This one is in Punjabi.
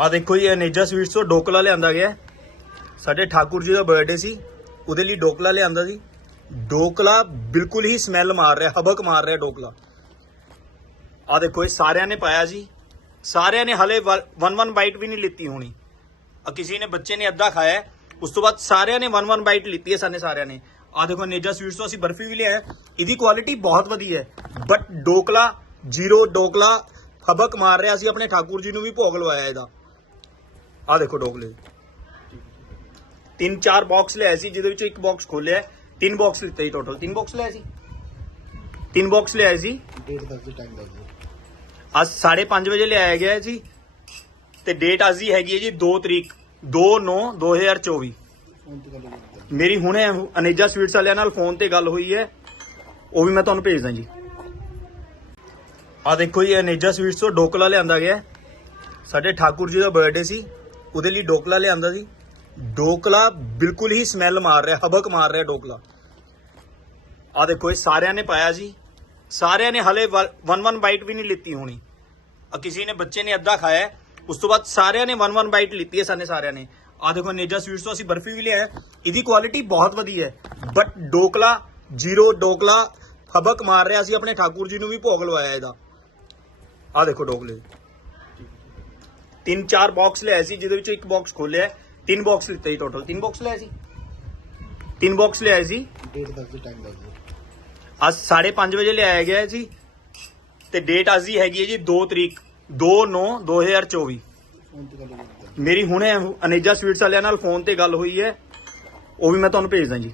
ਆ ਦੇਖੋ ਜੀ ਅਨੇਜਾ ਸਵੀਟਸ ਤੋਂ ਡੋਕਲਾ ਲਿਆਂਦਾ ਗਿਆ। ਸਾਡੇ ਠਾਕੁਰ ਜੀ ਦਾ ਬਰਥਡੇ ਸੀ, ਉਹਦੇ ਲਈ ਡੋਕਲਾ ਲਿਆਂਦਾ ਸੀ। ਡੋਕਲਾ ਬਿਲਕੁਲ ਹੀ ਸਮੈਲ ਮਾਰ ਰਿਹਾ, ਹਬਕ ਮਾਰ ਰਿਹਾ ਡੋਕਲਾ। ਆ ਦੇਖੋ, ਇਹ ਸਾਰਿਆਂ ਨੇ ਪਾਇਆ ਜੀ। ਸਾਰਿਆਂ ਨੇ ਹਲੇ ਵਨ ਵਨ ਬਾਈਟ ਵੀ ਨਹੀਂ ਲਿੱਤੀ ਹੋਣੀ। ਆ ਕਿਸੇ ਨੇ, ਬੱਚੇ ਨੇ ਅੱਧਾ ਖਾਇਆ ਉਸ ਤੋਂ ਬਾਅਦ ਸਾਰਿਆਂ ਨੇ ਵਨ ਵਨ ਬਾਈਟ ਲਿੱਤੀ ਹੈ, ਸਾਨੇ ਸਾਰਿਆਂ ਨੇ। ਆ ਦੇਖੋ, ਨੇਜਾ ਸਵੀਟਸ ਤੋਂ ਅਸੀਂ ਬਰਫੀ ਵੀ ਲਿਆਏ ਇਹਦੀ ਕੁਆਲਿਟੀ ਬਹੁਤ ਵਧੀਆ ਹੈ। ਬਟ ਡੋਕਲਾ ਜ਼ੀਰੋ ਡੋਕਲਾ, ਹਬਕ ਮਾਰ ਰਿਹਾ ਸੀ। ਆਪਣੇ ਠਾਕੁਰ ਜੀ ਨੂੰ ਵੀ ਭੋਗ ਲਵਾਇਆ ਇਹਦਾ। ਆ ਦੇਖੋ ਡੋਕਲੇ ਤਿੰਨ ਚਾਰ ਬਾਕਸ ਲਿਆਏ ਸੀ ਜਿਹਦੇ ਵਿੱਚੋਂ ਇੱਕ ਬਾਕਸ ਖੋਲਿਆ। ਤਿੰਨ ਬਾਕਸ ਲਿੱਤੇ ਸੀ ਟੋਟਲ ਤਿੰਨ ਬਾਕਸ ਲਿਆਏ ਸੀ? ਤਿੰਨ ਬਾਕਸ ਲਿਆਏ ਸੀ? ਡੇਟ ਦੱਸ ਦਿਓ ਟਾਈਮ ਦਿਓ ਅੱਜ 5:30 ਵਜੇ ਲਿਆਇਆ ਗਿਆ ਜੀ ਤੇ ਡੇਟ ਅੱਜ ਦੀ ਹੈਗੀ ਹੈ ਜੀ 2 ਤਰੀਕ 2/9/2024 ਫੋਨ ਤੇ ਗੱਲ ਕਰਦੇ ਮੇਰੀ ਹੁਣੇ ਅਨੇਜਾ ਸਵੀਟਸ ਵਾਲਿਆਂ ਨਾਲ ਫੋਨ ਤੇ ਗੱਲ ਹੋਈ ਹੈ ਉਹ ਵੀ ਮੈਂ ਤੁਹਾਨੂੰ ਭੇਜਦਾ ਜੀ। ਆ ਦੇਖੋ ਜੀ ਅਨੇਜਾ ਸਵੀਟਸ ਤੋਂ ਡੋਕਲਾ ਲਿਆਂਦਾ ਗਿਆ। ਸਾਡੇ ਠਾਕੁਰ ਜੀ ਦਾ ਬਰਥਡੇ ਸੀ। ਉਹਦੇ ਲਈ ਡੋਕਲਾ ਲਿਆਂਦਾ ਸੀ। ਡੋਕਲਾ ਬਿਲਕੁਲ ਹੀ ਸਮੈਲ ਮਾਰ ਰਿਹਾ, ਹਬਕ ਮਾਰ ਰਿਹਾ ਡੋਕਲਾ। ਆ ਦੇਖੋ, ਇਹ ਸਾਰਿਆਂ ਨੇ ਪਾਇਆ ਜੀ। ਸਾਰਿਆਂ ਨੇ ਹਲੇ ਵਨ ਵਨ ਬਾਈਟ ਵੀ ਨਹੀਂ ਲਿੱਤੀ ਹੋਣੀ। ਆ ਕਿਸੇ ਨੇ, ਬੱਚੇ ਨੇ ਅੱਧਾ ਖਾਇਆ ਉਸ ਤੋਂ ਬਾਅਦ ਸਾਰਿਆਂ ਨੇ ਵਨ ਵਨ ਬਾਈਟ ਲਿੱਤੀ ਹੈ, ਸਾਨੇ ਸਾਰਿਆਂ ਨੇ। ਆ ਦੇਖੋ, ਨੇਜਾ ਸਵੀਟਸ ਤੋਂ ਅਸੀਂ ਬਰਫੀ ਵੀ ਲਿਆ ਇਹਦੀ ਕੁਆਲਿਟੀ ਬਹੁਤ ਵਧੀਆ ਹੈ। ਬਟ ਡੋਕਲਾ ਜ਼ੀਰੋ ਡੋਕਲਾ, ਹਬਕ ਮਾਰ ਰਿਹਾ ਸੀ। ਆਪਣੇ ਠਾਕੁਰ ਜੀ ਨੂੰ ਵੀ ਭੋਗ ਲਵਾਇਆ ਇਹਦਾ। ਆ ਦੇਖੋ ਡੋਕਲੇ। ਤਿੰਨ ਚਾਰ ਬਾਕਸ ਲਿਆਏ ਸੀ ਜਿਹਦੇ ਵਿੱਚੋਂ ਇੱਕ ਬਾਕਸ ਖੋਲਿਆ। ਤਿੰਨ ਬਾਕਸ ਲਿੱਤੇ ਸੀ ਟੋਟਲ ਤਿੰਨ ਬਾਕਸ ਲਿਆਏ ਸੀ? ਤਿੰਨ ਬਾਕਸ ਲਿਆਏ ਸੀ? ਡੇਟ ਦੱਸ ਦਿਓ ਟਾਈਮ ਦੱਸ ਦਿਓ ਅੱਜ 5:30 ਵਜੇ ਲਿਆਇਆ ਗਿਆ ਜੀ। ਤੇ ਡੇਟ ਅੱਜ ਦੀ ਹੈਗੀ ਹੈ ਜੀ 2 ਤਰੀਕ 2/9/2024 ਫੋਨ ਤੇ ਗੱਲ ਮੇਰੀ ਹੁਣੇ ਅਨੇਜਾ ਸਵੀਟਸ ਵਾਲਿਆਂ ਨਾਲ ਫੋਨ ਤੇ ਗੱਲ ਹੋਈ ਹੈ। ਉਹ ਵੀ ਮੈਂ ਤੁਹਾਨੂੰ ਭੇਜਦਾ ਜੀ।